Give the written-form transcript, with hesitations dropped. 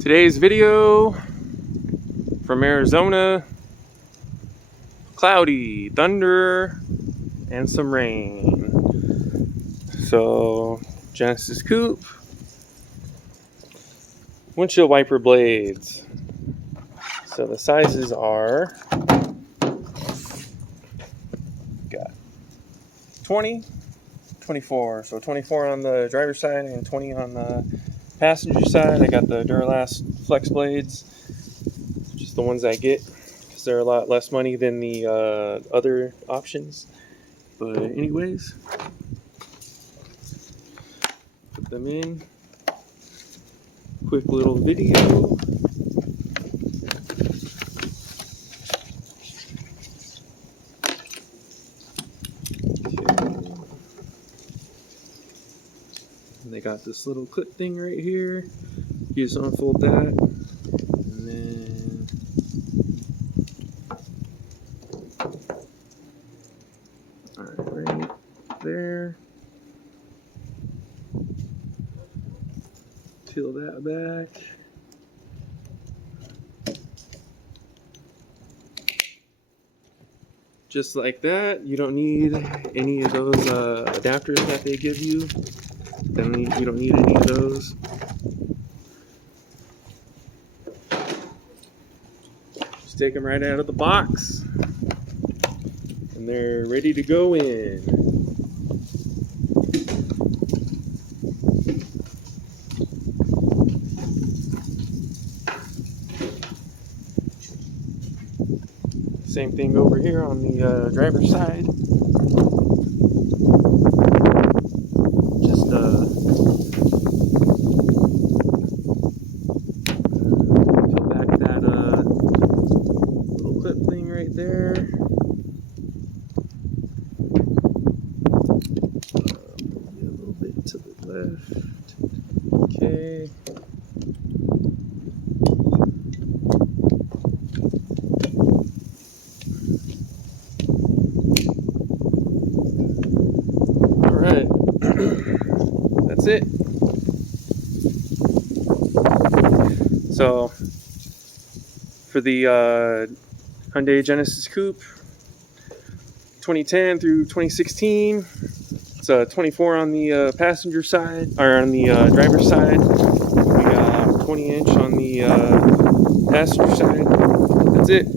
Today's video from Arizona, cloudy, thunder, and some rain. So, Genesis Coupe, windshield wiper blades. So the sizes are, got 20, 24. So 24 on the driver's side and 20 on the passenger side. I got the Duralast flex blades, just the ones I get because they're a lot less money than the other options. But anyways, put them in. Quick little video. And they got this little clip thing right here. You just unfold that, and then right there. Peel that back. Just like that. You don't need any of those adapters that they give you. You don't need any of those. Just take them right out of the box, and they're ready to go in. Same thing over here on the driver's side. Just peel back that little clip thing right there. Maybe a little bit to the left. Okay. Alright, that's it. So, for the Hyundai Genesis Coupe 2010 through 2016, it's 24 on the passenger side, or on the driver's side. We got 20-inch on the passenger side. That's it.